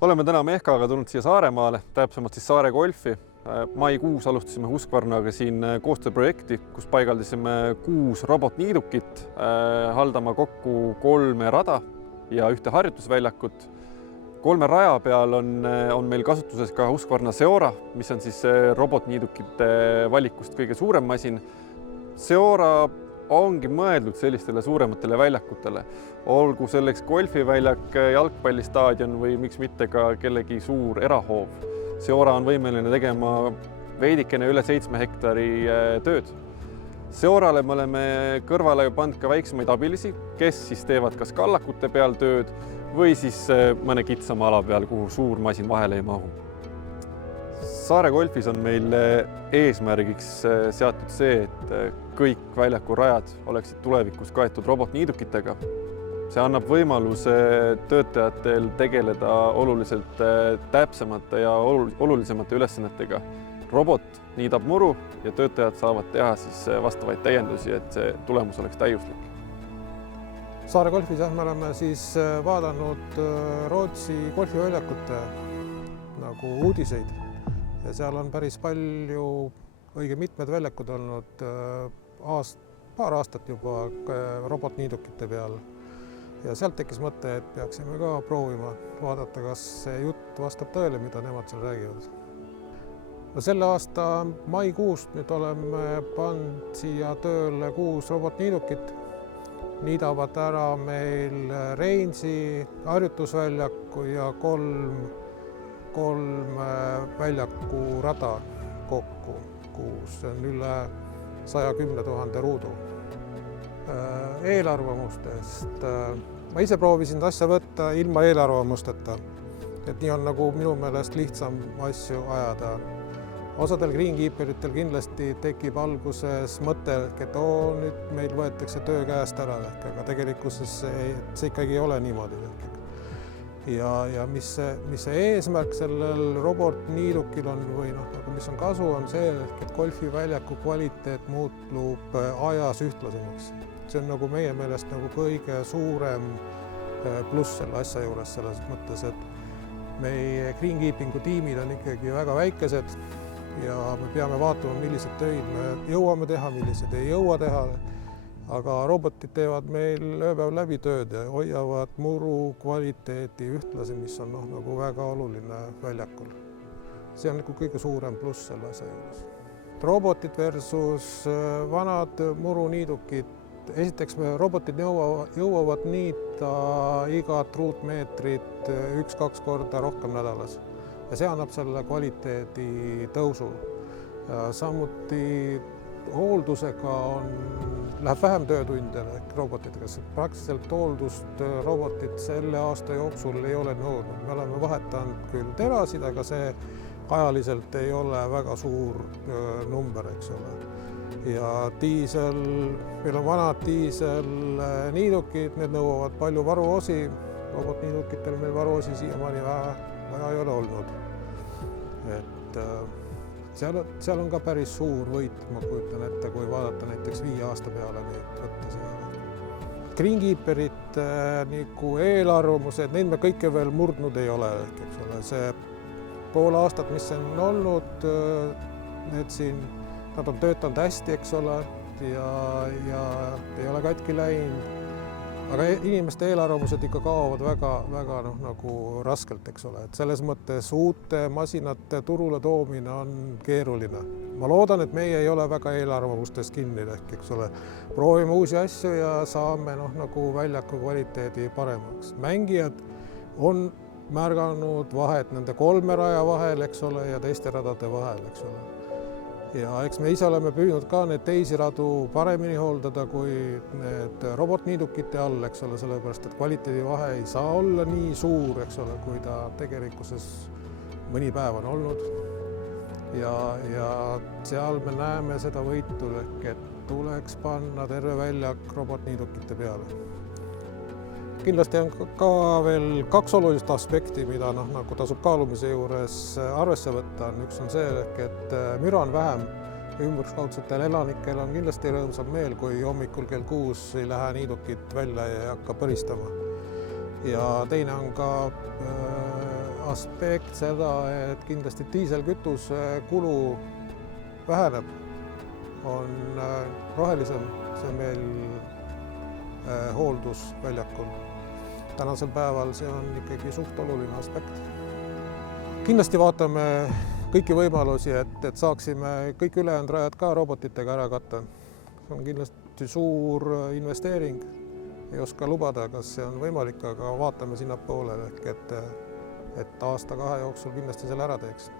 Oleme täna Mehkaga tulnud siia Saaremaale, täpsemalt siis Saare Golfi. Maikuus alustasime Husqvarnaga siin koostööprojekti, kus paigaldasime 6 robotniidukit, haldama kokku 3 rada ja 1 harjutusväljakut. 3 raja peal on meil kasutuses ka Husqvarna Seora, mis on siis robotniidukite valikust kõige suurem masin. Seora ongi mõeldud sellistele suurematele väljakutele, olgu selleks golfiväljak, jalgpallistaadion või miks mitte ka kellegi suur erahoov. Seora on võimeline tegema veidikene üle 7 hektari tööd. Seorale me oleme kõrvale pannud ka väiksemaid abilisi, kes siis teevad kas kallakute peal tööd või siis mõne kitsama ala peal, kuhu suur masin vahele ei mahu. Saare Golfis on meil eesmärgiks seatud see, et kõik väljakurajad oleksid tulevikus kaetud robotniidukitega. See annab võimaluse töötajatel tegeleda oluliselt täpsemate ja olulisemate ülesannetega. Robot niidab muru ja töötajad saavad teha siis vastavaid täiendusi, et see tulemus oleks täiuslik. Saare Golfis me oleme siis vaadanud Rootsi golfiväljakute nagu uudiseid. Ja seal on päris palju, õige mitmed väljakud olnud paar aastat juba robotniidukite peal. Ja sealt tekkis mõte, et peaksime ka proovima vaadata, kas see jutt vastab tõele, mida nemad seal räägivad. No selle aasta maikuust nüüd oleme pannud siia tööle 6 robotniidukit. Niidavad ära meil Reinsi, harjutusväljaku ja 3 väljaku rada kokku, kus on üle 110 000 ruudu. Eelarvamustest. Ma ise proovisin asja võtta ilma eelarvamusteta, et nii on nagu minu meelest lihtsam asju ajada. Osadel greenkeeperitel kindlasti tekib alguses mõte, et nüüd meil võetakse töö käest ära, aga tegelikkuses see ikkagi ei ole niimoodi. Ja mis see eesmärk sellel robotniidukil on või mis on kasu, on see, et golfiväljaku kvaliteet muutub ajas ühtlasemaks. See on nagu meie meelest nagu kõige suurem pluss selle asja juures selles mõttes, et meie greenkeepingu tiimid on ikkagi väga väikesed ja me peame vaatama, millised töid me jõuame teha, millised ei jõua teha. Aga robotid teevad meil ööpäev läbi tööd ja hoiavad muru kvaliteeti ühtlasi, mis on nagu väga oluline väljakul. See on nagu kõige suurem pluss selle asja juures. Robotid versus vanad muruniidukid. Esiteks robotid jõuavad niita igat ruutmeetrit 1-2 korda rohkem nädalas ja see annab selle kvaliteedi tõusu. Samuti hooldusega läheb vähem töötunde robotitega, praktiliselt hooldust robotid selle aasta jooksul ei ole nõudnud. Me oleme vahetanud küll terasid, aga see ajaliselt ei ole väga suur number, eks ole. Ja meil on vanad diiselniidukid, need nõuavad palju varuosi. Robotniidukitel meil varuosi siiamaani vaja ei ole olnud. Et seal on ka päris suur võit, ma kujutan ette, kui vaadata näiteks 5 aasta peale neid võtta seda. Greenkeeperit nagu eelarvamused, neid me kõike veel murdnud ei ole. Eks ole. See pool aastat, mis on olnud, nad on töötanud hästi, eks ole, ja ei ole katki läinud. Aga inimeste eelarvamused ikka kaovad väga nagu raskelt, eks ole. Et selles mõttes uute masinate turule toomine on keeruline. Ma loodan, et meie ei ole väga eelarvamustes kinni, eks ole. Proovime uusi asju ja saame nagu väljaku kvaliteedi paremaks. Mängijad on märganud vahet nende 3 raja vahel, eks ole, ja teiste radade vahel, eks ole. Ja eks me ise oleme püüdnud ka need teisi radu paremini hooldada kui need robotniidukite all, eks ole, sellepärast, et kvaliteedi vahe ei saa olla nii suur, eks ole, kui ta tegelikkuses mõni päev on olnud. Ja seal me näeme seda võitu, et tuleks panna terve väljak robotniidukite peale. Kindlasti on ka veel 2 olulist aspekti, mida nagu tasub kaalumise juures arvesse võtta. Üks on see, et müra on vähem. Ümberkaudsetel elanikel on kindlasti rõõmsam meel, kui hommikul kell 6 ei lähe niidukit välja ja ei hakka põristama. Ja teine on ka aspekt seda, et kindlasti diiselkütuse kulu väheneb, on rohelisem, see meil hooldusväljakul. Tänasel päeval see on ikkagi suht oluline aspekt. Kindlasti vaatame kõiki võimalusi, et saaksime kõik ülejäänud rajad ka robotitega ära katta. See on kindlasti suur investeering. Ei oska lubada, kas see on võimalik, aga vaatame sinna poole, et aasta-kahe jooksul kindlasti selle ära teeks.